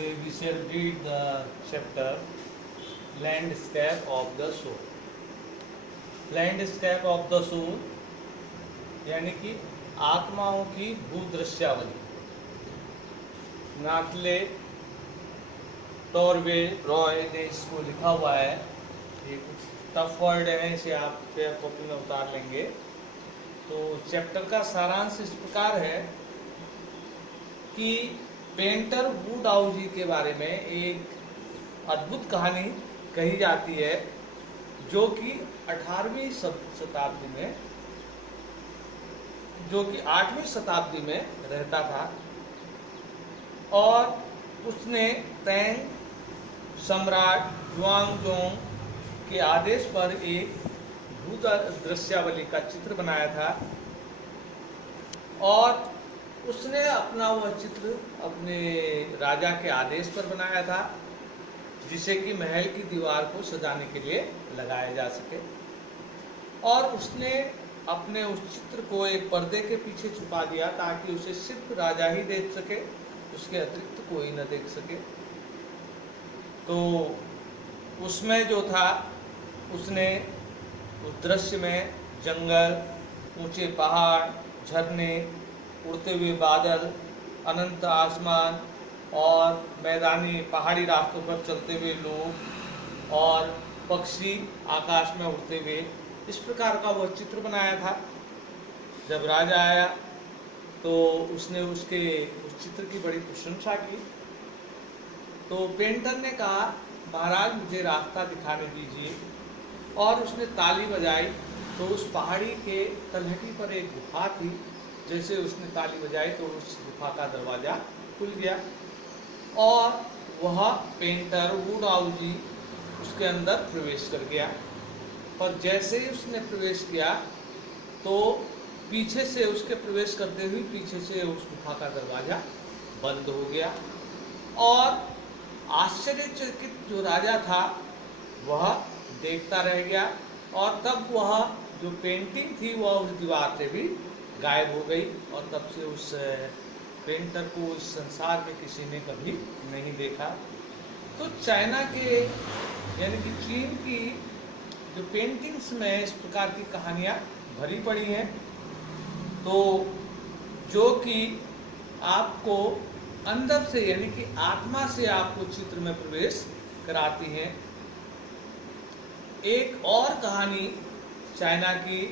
Today we shall read the chapter Landscape of the Soul. Landscape of the Soul यानी कि आत्माओं की भूदृश्यावली। नाटले टॉरवे रॉय ने इसको लिखा हुआ है। ये कुछ टफ वर्ड है, इसे आप पेपर कॉपी में उतार लेंगे। तो चैप्टर का सारांश इस प्रकार है कि पेंटर वू डाओ जी के बारे में एक अद्भुत कहानी कही जाती है, जो कि 8वीं शताब्दी में, जो कि 8वीं शताब्दी में रहता था और उसने तैंग सम्राट ज़ुआंगजोंग के आदेश पर एक भूदृश्यावली का चित्र बनाया था और उसने अपना वह चित्र अपने राजा के आदेश पर बनाया था, जिसे कि महल की दीवार को सजाने के लिए लगाया जा सके। और उसने अपने उस चित्र को एक पर्दे के पीछे छुपा दिया ताकि उसे सिर्फ राजा ही देख सके, उसके अतिरिक्त कोई न देख सके। तो उसमें जो था, उसने उस दृश्य में जंगल, ऊंचे पहाड़, झरने, उड़ते हुए बादल, अनंत आसमान और मैदानी पहाड़ी रास्तों पर चलते हुए लोग और पक्षी आकाश में उड़ते हुए, इस प्रकार का वह चित्र बनाया था। जब राजा आया तो उसने उस चित्र की बड़ी प्रशंसा की। तो पेंटर ने कहा, महाराज मुझे रास्ता दिखाने दीजिए। और उसने ताली बजाई तो उस पहाड़ी के तलहटी पर एक गुफा थी। जैसे उसने ताली बजाई तो उस गुफा का दरवाजा खुल गया और वह पेंटर वू डाओ जी उसके अंदर प्रवेश कर गया। पर जैसे ही उसने प्रवेश किया तो पीछे से, उसके प्रवेश करते हुए पीछे से उस गुफा का दरवाजा बंद हो गया और आश्चर्यचकित जो राजा था वह देखता रह गया। और तब वह जो पेंटिंग थी वह उस दीवार से भी गायब हो गई और तब से उस पेंटर को इस संसार में किसी ने कभी नहीं देखा। तो चाइना के यानी कि चीन की जो पेंटिंग्स में इस प्रकार की कहानियाँ भरी पड़ी हैं, तो जो कि आपको अंदर से यानी कि आत्मा से आपको चित्र में प्रवेश कराती हैं। एक और कहानी चाइना की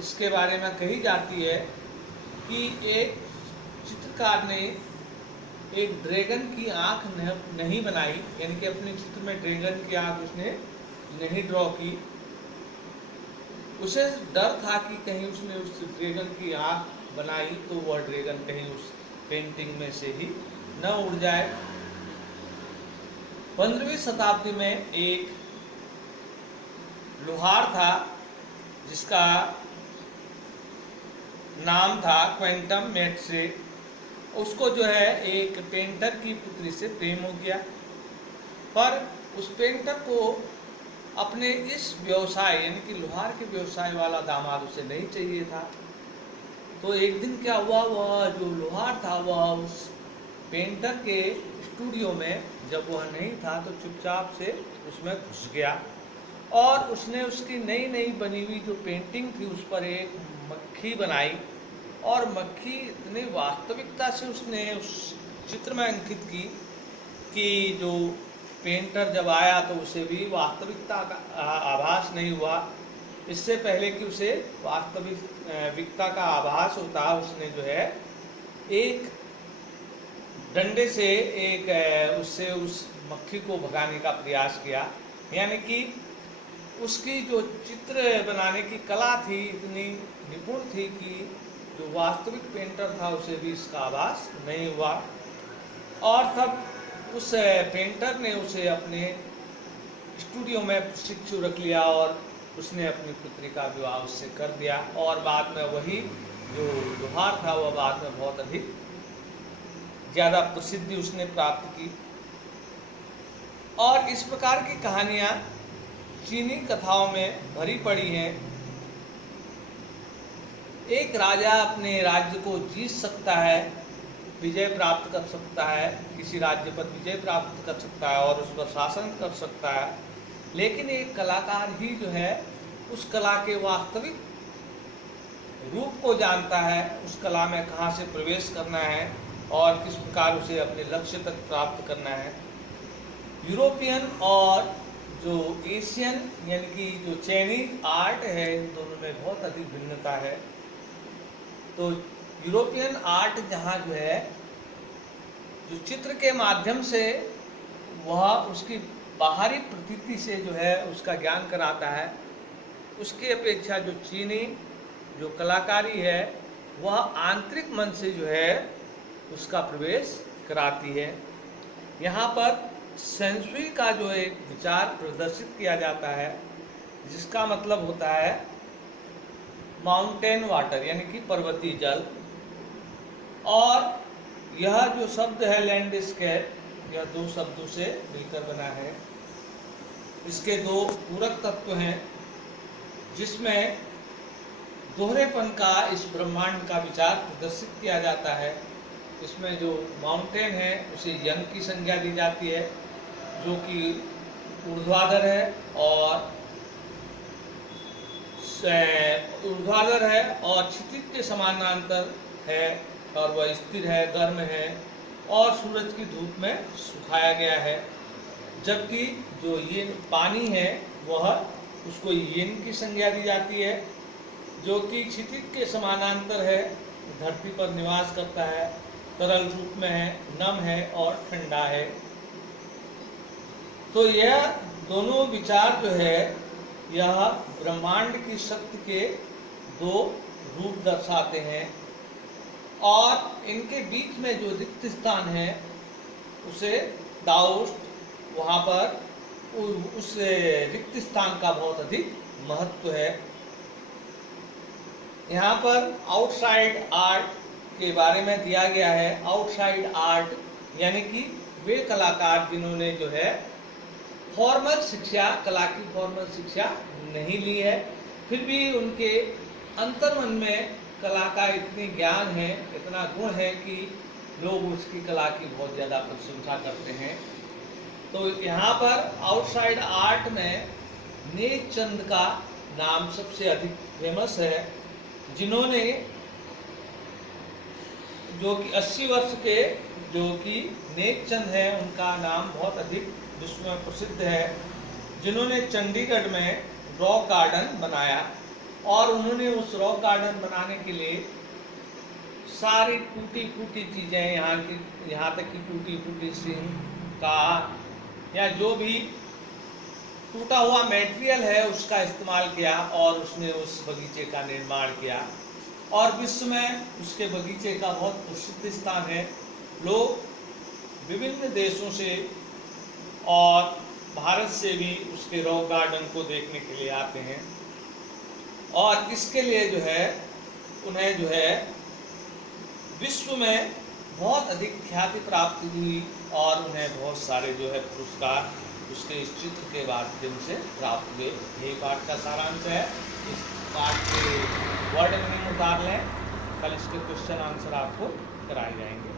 इसके बारे में कही जाती है कि एक चित्रकार ने एक ड्रैगन की आंख नहीं बनाई, यानी कि अपने चित्र में ड्रैगन की आंख उसने नहीं ड्रॉ की। उसे डर था कि कहीं उसने उस ड्रैगन की आंख बनाई तो वह ड्रैगन कहीं उस पेंटिंग में से ही न उड़ जाए। 15वीं शताब्दी में एक लोहार था जिसका नाम था क्वेंटम मेट्से। उसको जो है एक पेंटर की पुत्री से प्रेम हो गया, पर उस पेंटर को अपने इस व्यवसाय यानी कि लोहार के व्यवसाय वाला दामाद उसे नहीं चाहिए था। तो एक दिन क्या हुआ, वह जो लोहार था वह उस पेंटर के स्टूडियो में जब वह नहीं था तो चुपचाप से उसमें घुस गया और उसने उसकी नई नई बनी हुई जो पेंटिंग थी उस पर एक मक्खी बनाई और मक्खी इतनी वास्तविकता से उसने उस चित्र में अंकित की कि जो पेंटर जब आया तो उसे भी वास्तविकता का आभास नहीं हुआ। इससे पहले कि उसे वास्तविकता का आभास होता, उसने जो है एक डंडे से उससे उस मक्खी को भगाने का प्रयास किया। यानी कि उसकी जो चित्र बनाने की कला थी इतनी निपुण थी कि जो वास्तविक पेंटर था उसे भी इसका आभास नहीं हुआ। और तब उस पेंटर ने उसे अपने स्टूडियो में प्रशिक्षु रख लिया और उसने अपनी पुत्री का विवाह उससे कर दिया। और बाद में वही जो लोहार था वह बाद में बहुत अधिक ज़्यादा प्रसिद्धि उसने प्राप्त की। और इस प्रकार की कहानियाँ चीनी कथाओं में भरी पड़ी हैं। एक राजा अपने राज्य को जीत सकता है विजय प्राप्त कर सकता है, किसी राज्य पर विजय प्राप्त कर सकता है और उस पर शासन कर सकता है, लेकिन एक कलाकार ही जो है उस कला के वास्तविक रूप को जानता है, उस कला में कहाँ से प्रवेश करना है और किस प्रकार उसे अपने लक्ष्य तक प्राप्त करना है। यूरोपियन और जो एशियन यानी कि जो चाइनीज आर्ट है, इन दोनों में बहुत अधिक भिन्नता है। तो यूरोपियन आर्ट जहाँ जो है जो चित्र के माध्यम से वह उसकी बाहरी प्रतीति से जो है उसका ज्ञान कराता है, उसकी अपेक्षा जो चीनी जो कलाकारी है वह आंतरिक मन से जो है उसका प्रवेश कराती है। यहाँ पर सेंसुई का जो एक विचार प्रदर्शित किया जाता है, जिसका मतलब होता है माउंटेन वाटर यानी कि पर्वतीय जल, और यह जो शब्द है लैंडस्केप, यह दो शब्दों से मिलकर बना है। इसके दो पूरक तत्व हैं, जिसमें दोहरेपन का इस ब्रह्मांड का विचार प्रदर्शित किया जाता है। इसमें जो माउंटेन है उसे यंग की संज्ञा दी जाती है, जो कि ऊर्ध्वाधर है और क्षितिज के समानांतर है और वह स्थिर है, गर्म है और सूरज की धूप में सुखाया गया है। जबकि जो ये पानी है वह उसको येन की संज्ञा दी जाती है, जो कि क्षितिज के समानांतर है, धरती पर निवास करता है, तरल रूप में है, नम है और ठंडा है। तो यह दोनों विचार जो है यह ब्रह्मांड की शक्ति के दो रूप दर्शाते हैं, और इनके बीच में जो रिक्त स्थान है उसे दाओस्ट, वहाँ पर उस रिक्त स्थान का बहुत अधिक महत्व है। यहाँ पर आउटसाइड आर्ट के बारे में दिया गया है। आउटसाइड आर्ट यानी कि वे कलाकार जिन्होंने जो है फॉर्मल शिक्षा, कला की फॉर्मल शिक्षा नहीं ली है, फिर भी उनके अंतर्मन में कला का इतनी ज्ञान है, इतना गुण है कि लोग उसकी कला की बहुत ज़्यादा प्रशंसा करते हैं। तो यहाँ पर आउटसाइड आर्ट में नेक चंद का नाम सबसे अधिक फेमस है, जिन्होंने जो कि 80 वर्ष के जो कि नेक चंद है, उनका नाम बहुत अधिक विश्व में प्रसिद्ध है, जिन्होंने चंडीगढ़ में रॉक गार्डन बनाया। और उन्होंने उस रॉक गार्डन बनाने के लिए सारी टूटी फूटी चीज़ें, यहाँ तक कि टूटी फूटी सिंह का या जो भी टूटा हुआ मटेरियल है उसका इस्तेमाल किया और उसने उस बगीचे का निर्माण किया। और विश्व में उसके बगीचे का बहुत प्रसिद्ध स्थान है। लोग विभिन्न देशों से और भारत से भी उसके रॉक गार्डन को देखने के लिए आते हैं, और इसके लिए जो है उन्हें जो है विश्व में बहुत अधिक ख्याति प्राप्त हुई और उन्हें बहुत सारे जो है पुरस्कार उसके इस चित्र के माध्यम से प्राप्त हुए। यही पाठ का सारांश है। इस पाठ के वर्ड मीनिंग उतार लें, कल इसके क्वेश्चन आंसर आपको कराए जाएंगे।